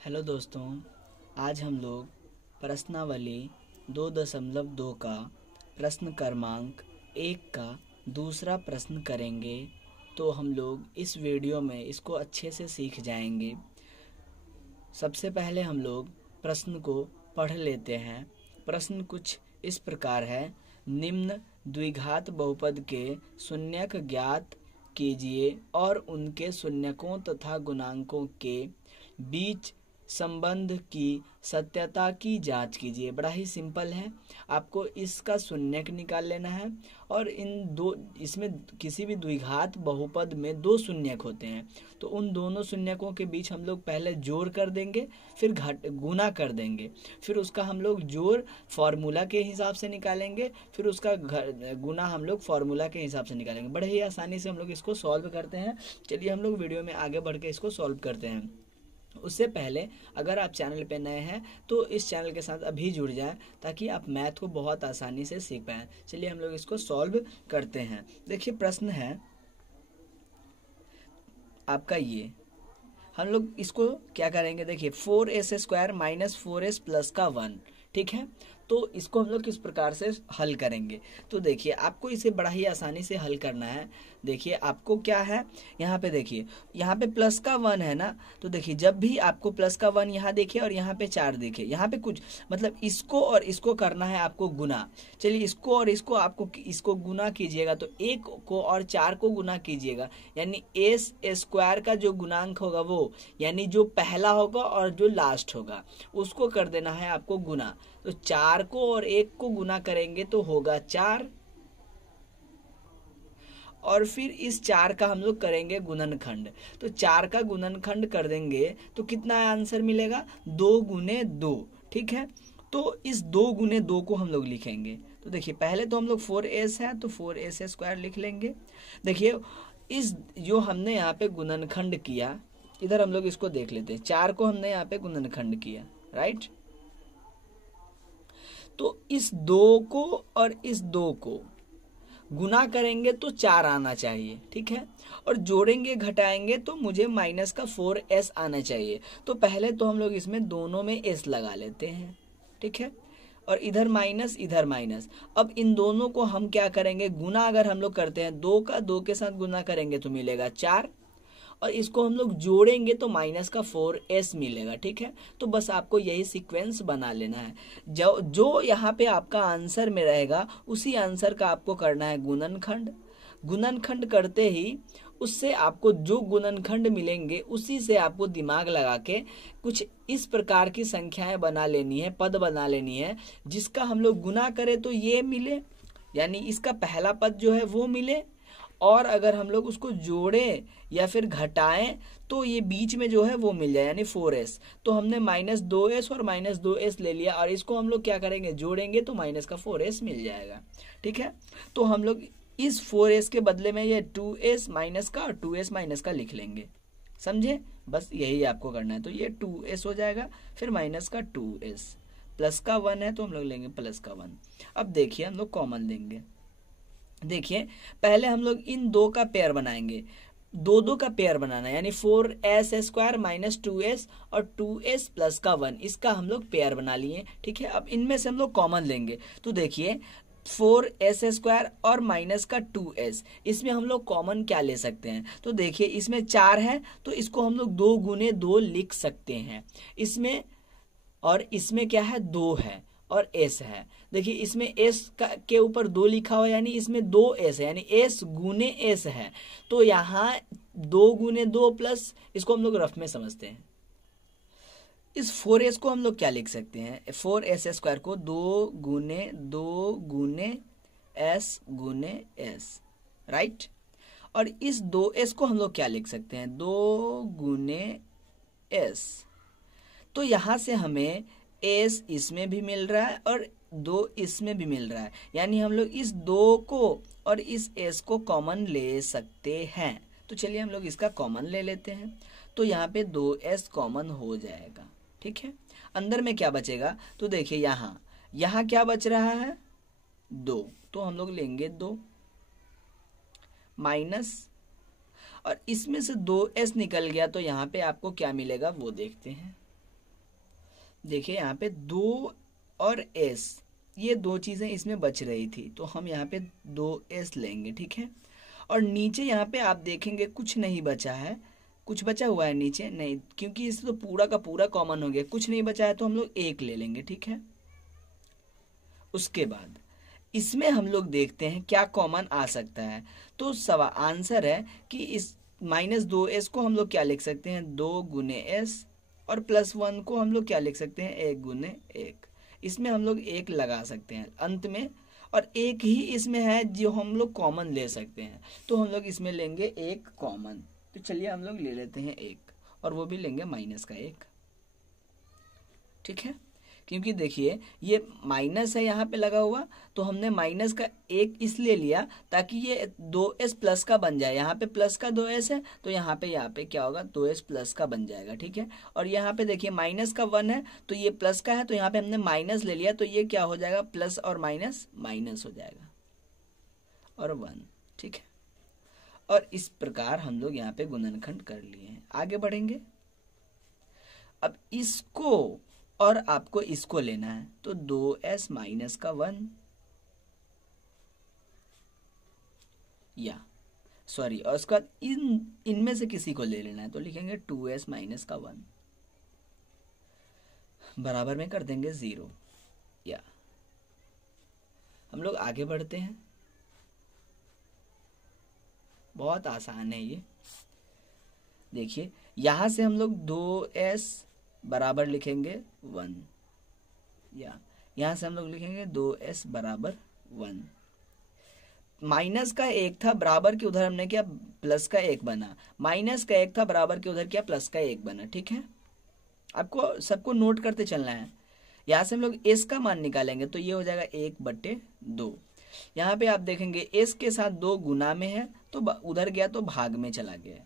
Hello दोस्तों, आज हम लोग प्रश्नावली 2.2 का प्रश्न क्रमांक 1 का दूसरा प्रश्न करेंगे। तो हम लोग इस वीडियो में इसको अच्छे से सीख जाएंगे। सबसे पहले हम लोग प्रश्न को पढ़ लेते हैं। प्रश्न कुछ इस प्रकार है। निम्न द्विघात बहुपद के शून्यक ज्ञात कीजिए और उनके शून्यकों तथा गुणांकों के बीच संबंध की सत्यता की जांच कीजिए। बड़ा ही सिंपल है। आपको इसका शून्यक निकाल लेना है और इसमें किसी भी द्विघात बहुपद में दो शून्यक होते हैं, तो उन दोनों शून्यकों के बीच हम लोग पहले जोड़ कर देंगे, फिर गुना कर देंगे, फिर उसका हम लोग जोड़ फॉर्मूला के हिसाब से निकालेंगे, फिर उसका गुना हम लोग फॉर्मूला के हिसाब से निकालेंगे। बड़े ही आसानी से हम लोग इसको सॉल्व करते हैं। चलिए हम लोग वीडियो में आगे बढ़ के इसको सॉल्व करते हैं। उससे पहले अगर आप चैनल पे नए हैं तो इस चैनल के साथ अभी जुड़ जाएं, ताकि आप मैथ को बहुत आसानी से सीख पाएं। चलिए हम लोग इसको सॉल्व करते हैं। देखिए प्रश्न है आपका ये। हम लोग इसको क्या करेंगे, देखिए 4s² माइनस 4s प्लस का 1, ठीक है। तो इसको हम लोग किस प्रकार से हल करेंगे, तो देखिए आपको इसे बड़ा ही आसानी से हल करना है। देखिए आपको क्या है, यहाँ पे देखिए, यहाँ पे प्लस का 1 है ना, तो देखिए जब भी आपको प्लस का 1 यहाँ देखिए और यहाँ पे 4 देखिए, यहाँ पे कुछ मतलब इसको और इसको करना है आपको गुना। चलिए इसको और इसको आपको इसको गुना कीजिएगा, तो 1 को और 4 को गुना कीजिएगा, यानी s² का जो गुणांक होगा वो, यानी जो पहला होगा और जो लास्ट होगा उसको कर देना है आपको गुना। तो 4 को और 1 को गुना करेंगे तो होगा 4, और फिर इस 4 का हम लोग करेंगे गुणनखंड। तो 4 का गुणनखंड कर देंगे तो कितना आंसर मिलेगा, 2 गुने 2, ठीक है। तो इस 2 गुने 2 को हम लोग लिखेंगे। तो देखिए पहले तो हम लोग 4s है तो 4s² लिख लेंगे। देखिए इस जो हमने यहाँ पे गुणनखंड किया, इधर हम लोग इसको देख लेते हैं। 4 को हमने यहाँ पे गुणनखंड किया, राइट। तो इस 2 को और इस 2 को गुना करेंगे तो 4 आना चाहिए, ठीक है। और जोड़ेंगे घटाएंगे तो मुझे माइनस का 4s आना चाहिए। तो पहले तो हम लोग इसमें दोनों में s लगा लेते हैं, ठीक है। और इधर माइनस इधर माइनस। अब इन दोनों को हम क्या करेंगे, गुना अगर हम लोग करते हैं 2 का 2 के साथ गुना करेंगे तो मिलेगा 4, और इसको हम लोग जोड़ेंगे तो माइनस का 4s मिलेगा, ठीक है। तो बस आपको यही सीक्वेंस बना लेना है। जो यहाँ पे आपका आंसर में रहेगा उसी आंसर का आपको करना है गुणनखंड। गुणनखंड करते ही उससे आपको जो गुणनखंड मिलेंगे उसी से आपको दिमाग लगा के कुछ इस प्रकार की संख्याएं बना लेनी है, पद बना लेनी है, जिसका हम लोग गुना करें तो ये मिले, यानी इसका पहला पद जो है वो मिले, और अगर हम लोग उसको जोड़ें या फिर घटाएं तो ये बीच में जो है वो मिल जाए, यानी 4s। तो हमने -2s और -2s ले लिया, और इसको हम लोग क्या करेंगे, जोड़ेंगे तो माइनस का 4s मिल जाएगा, ठीक है। तो हम लोग इस 4s के बदले में ये 2s माइनस का और 2s माइनस का लिख लेंगे, समझे। बस यही आपको करना है। तो ये 2s हो जाएगा, फिर माइनस का 2s, प्लस का 1 है तो हम लोग लेंगे प्लस का 1। अब देखिए हम लोग कॉमन लेंगे। देखिए पहले हम लोग इन 2 का पेयर बनाएंगे, 2 का पेयर बनाना है, यानी 4s² माइनस 2s और 2s प्लस का 1, इसका हम लोग पेयर बना लिए, ठीक है। अब इनमें से हम लोग कॉमन लेंगे। तो देखिए 4s² और माइनस का 2s, इसमें हम लोग कॉमन क्या ले सकते हैं, तो देखिए इसमें 4 है तो इसको हम लोग 2 गुने 2 लिख सकते हैं इसमें, और इसमें क्या है, 2 है और s है। देखिए इसमें s के ऊपर 2 लिखा हुआ, यानी इसमें 2s है, यानी s गुने s है। तो यहाँ 2 गुने 2 प्लस, इसको हम लोग रफ में समझते हैं। इस 4s को हम लोग क्या लिख सकते हैं, 4s² को 2 गुने s गुने s, राइट। और इस 2s को हम लोग क्या लिख सकते हैं, 2 गुने s। तो यहाँ से हमें s इसमें भी मिल रहा है और 2 इसमें भी मिल रहा है, यानी हम लोग इस 2 को और इस s को कॉमन ले सकते हैं। तो चलिए हम लोग इसका कॉमन ले लेते हैं। तो यहाँ पे 2s कॉमन हो जाएगा, ठीक है। अंदर में क्या बचेगा, तो देखिए यहाँ क्या बच रहा है, 2, तो हम लोग लेंगे 2 माइनस, और इसमें से 2s निकल गया तो यहाँ पे आपको क्या मिलेगा वो देखते हैं। देखिए यहाँ पे 2 और s, ये दो चीज़ें इसमें बच रही थी, तो हम यहाँ पे 2s लेंगे, ठीक है। और नीचे यहाँ पे आप देखेंगे कुछ नहीं बचा है, कुछ बचा हुआ है नीचे नहीं, क्योंकि इस तो पूरा का पूरा कॉमन हो गया, कुछ नहीं बचा है तो हम लोग 1 ले लेंगे, ठीक है। उसके बाद इसमें हम लोग देखते हैं क्या कॉमन आ सकता है। तो आंसर है कि इस -2s को हम लोग क्या लिख सकते हैं, 2 गुने s, और +1 को हम लोग क्या लिख सकते हैं, 1 गुने 1। इसमें हम लोग 1 लगा सकते हैं अंत में, और 1 ही इसमें है जो हम लोग कॉमन ले सकते हैं, तो हम लोग इसमें लेंगे 1 कॉमन। तो चलिए हम लोग ले लेते हैं 1, और वो भी लेंगे -1, ठीक है। क्योंकि देखिए ये माइनस है यहाँ पे लगा हुआ, तो हमने -1 इसलिए लिया ताकि ये 2s प्लस का बन जाए। यहाँ पे प्लस का 2s है, तो यहाँ पे क्या होगा, 2s प्लस का बन जाएगा, ठीक है। और यहाँ पे देखिए -1 है, तो ये प्लस का है, तो यहाँ पे हमने माइनस ले लिया, तो ये क्या हो जाएगा, प्लस और माइनस माइनस हो जाएगा, और 1, ठीक है। और इस प्रकार हम लोग यहाँ पे गुणनखंड कर लिए हैं। आगे बढ़ेंगे, अब इसको और आपको इसको लेना है, तो 2s - 1, या सॉरी, और उसके बाद इनमें से किसी को ले लेना है, तो लिखेंगे 2s - 1 बराबर में कर देंगे 0, या हम लोग आगे बढ़ते हैं। बहुत आसान है ये। देखिए यहां से हम लोग 2s बराबर लिखेंगे 1, या यहां से हम लोग लिखेंगे 2s बराबर 1। माइनस का 1 था, बराबर के उधर हमने क्या, प्लस का 1 बना। माइनस का 1 था, बराबर के उधर क्या, प्लस का 1 बना, ठीक है। आपको सबको नोट करते चलना है। यहाँ से हम लोग s का मान निकालेंगे, तो ये हो जाएगा 1/2। यहाँ पे आप देखेंगे s के साथ 2 गुना में है, तो उधर गया तो भाग में चला गया।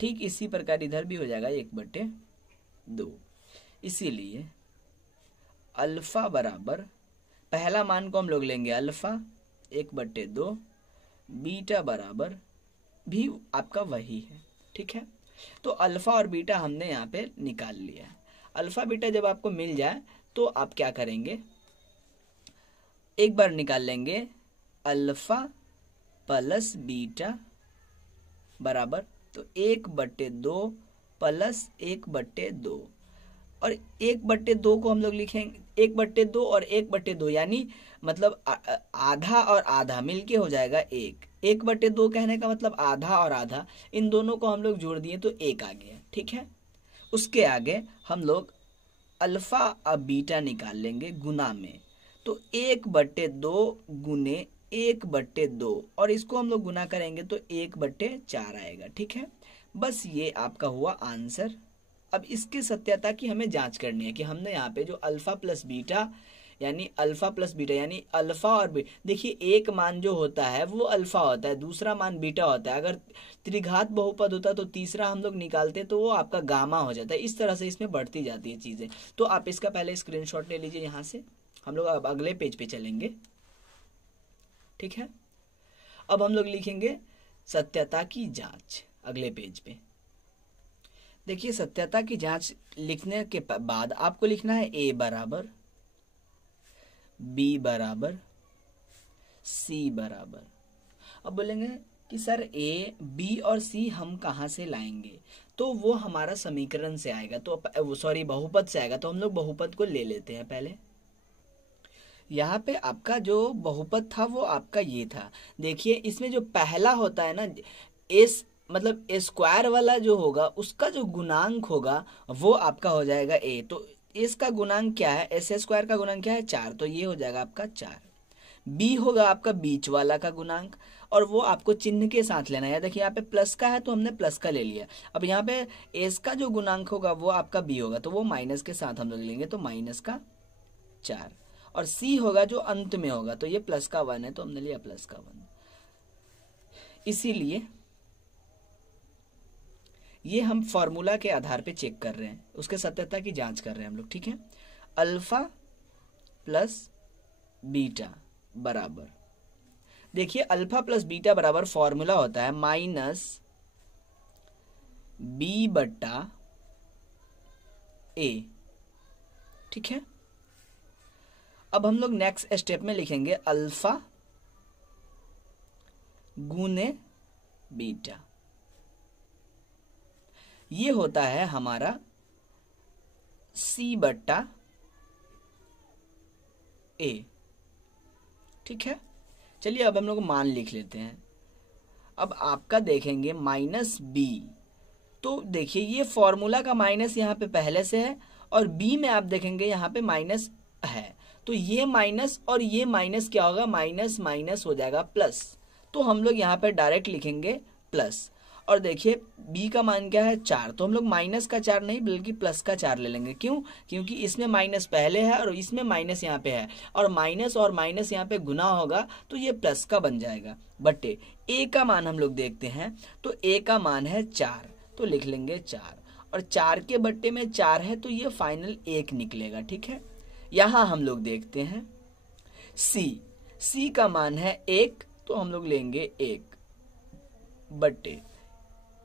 ठीक इसी प्रकार इधर भी हो जाएगा 1/2। इसीलिए अल्फा बराबर, पहला मान को हम लोग लेंगे अल्फा 1/2, बीटा बराबर भी आपका वही है, ठीक है। तो अल्फा और बीटा हमने यहाँ पे निकाल लिया है। अल्फा बीटा जब आपको मिल जाए तो आप क्या करेंगे, एक बार निकाल लेंगे अल्फा प्लस बीटा बराबर, तो 1/2 प्लस 1/2, और 1/2 को हम लोग लिखेंगे 1/2 और 1/2, यानी मतलब आधा और आधा मिलके हो जाएगा 1। 1/2 कहने का मतलब आधा और आधा, इन दोनों को हम लोग जोड़ दिए तो 1 आ गया, ठीक है। उसके आगे हम लोग अल्फा और बीटा निकाल लेंगे गुना में, तो 1/2 गुने 1/2, और इसको हम लोग गुना करेंगे तो 1/4 आएगा, ठीक है। बस ये आपका हुआ आंसर। अब इसकी सत्यता की हमें जांच करनी है कि हमने यहाँ पे जो अल्फा प्लस बीटा यानी अल्फा और बीटा, देखिए एक मान जो होता है वो अल्फा होता है, दूसरा मान बीटा होता है। अगर त्रिघात बहुपद होता तो तीसरा हम लोग निकालते तो वो आपका गामा हो जाता है। इस तरह से इसमें बढ़ती जाती है चीजें। तो आप इसका पहले स्क्रीनशॉट ले लीजिए। यहाँ से हम लोग अब अगले पेज पे चलेंगे, ठीक है। अब हम लोग लिखेंगे सत्यता की जांच अगले पेज पे। देखिए सत्यता की जांच लिखने के बाद आपको लिखना है a बराबर, b बराबर, c बराबर। अब बोलेंगे कि सर a, b और c हम कहाँ से लाएंगे, तो वो हमारा समीकरण से आएगा, तो सॉरी बहुपद से आएगा। तो हम लोग बहुपद को ले लेते हैं पहले। यहाँ पे आपका जो बहुपद था वो आपका ये था। देखिए इसमें जो पहला होता है ना, एस मतलब स्क्वायर वाला जो होगा उसका जो गुणांक होगा वो आपका हो जाएगा ए। तो इसका गुणांक क्या है, एस स्क्वायर का गुणांक क्या है 4, तो ये हो जाएगा आपका 4। बी होगा आपका बीच वाला का गुणांक, और वो आपको चिन्ह के साथ लेना है। देखिए यहाँ पे प्लस का है तो हमने प्लस का ले लिया। अब यहाँ पे एस का जो गुणांक होगा वो आपका बी होगा, तो वो माइनस के साथ हम लोग लेंगे, तो -4। और सी होगा जो अंत में होगा, तो ये प्लस का 1 है तो हमने लिया प्लस का 1। इसीलिए ये हम फॉर्मूला के आधार पे चेक कर रहे हैं, उसके सत्यता की जांच कर रहे हैं हम लोग, ठीक है। अल्फा प्लस बीटा बराबर, देखिए अल्फा प्लस बीटा बराबर फॉर्मूला होता है -b/a। ठीक है। अब हम लोग नेक्स्ट स्टेप में लिखेंगे अल्फा गुने बीटा। ये होता है हमारा C/A, ठीक है। चलिए अब हम लोग मान लिख लेते हैं। अब आपका देखेंगे -b, तो देखिए ये फॉर्मूला का माइनस यहाँ पे पहले से है और b में आप देखेंगे यहाँ पे माइनस है, तो ये माइनस और ये माइनस क्या होगा, माइनस माइनस हो जाएगा प्लस। तो हम लोग यहाँ पे डायरेक्ट लिखेंगे प्लस। और देखिए b का मान क्या है 4, तो हम लोग माइनस का 4 नहीं बल्कि प्लस का 4 ले लेंगे। क्यों? क्योंकि इसमें माइनस पहले है और इसमें माइनस यहाँ पे है, और माइनस यहाँ पे गुना होगा तो ये प्लस का बन जाएगा। बटे a का मान हम लोग देखते हैं, तो a का मान है 4, तो लिख लेंगे 4, और 4 के बट्टे में 4 है तो ये फाइनल 1 निकलेगा, ठीक है। यहाँ हम लोग देखते हैं c का मान है 1, तो हम लोग लेंगे 1 बट्टे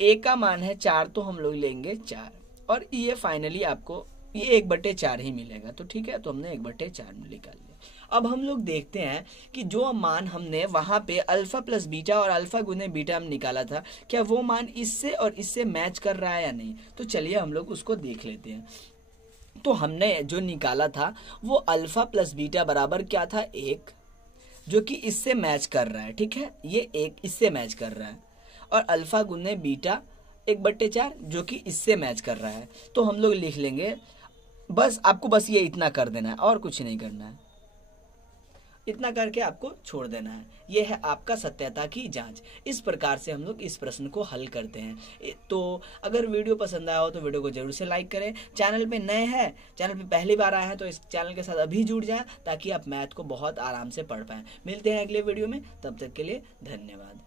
a का मान है 4, तो हम लोग लेंगे 4, और ये फाइनली आपको ये 1/4 ही मिलेगा। तो ठीक है, तो हमने 1/4 में निकाल लिया। अब हम लोग देखते हैं कि जो मान हमने वहां पे अल्फा प्लस बीटा और अल्फा गुने बीटा में निकाला था, क्या वो मान इससे और इससे मैच कर रहा है या नहीं। तो चलिए हम लोग उसको देख लेते हैं। तो हमने जो निकाला था वो अल्फा प्लस बीटा बराबर क्या था 1, जो कि इससे मैच कर रहा है, ठीक है। ये 1 इससे मैच कर रहा है, और अल्फा गुने बीटा 1/4 जो कि इससे मैच कर रहा है। तो हम लोग लिख लेंगे, बस आपको बस ये इतना कर देना है और कुछ नहीं करना है, इतना करके आपको छोड़ देना है। ये है आपका सत्यता की जांच। इस प्रकार से हम लोग इस प्रश्न को हल करते हैं। तो अगर वीडियो पसंद आया हो तो वीडियो को जरूर से लाइक करें। चैनल पे नए हैं, चैनल पे पहली बार आए हैं तो इस चैनल के साथ अभी जुड़ जाएं, ताकि आप मैथ को बहुत आराम से पढ़ पाएं। मिलते हैं अगले वीडियो में, तब तक के लिए धन्यवाद।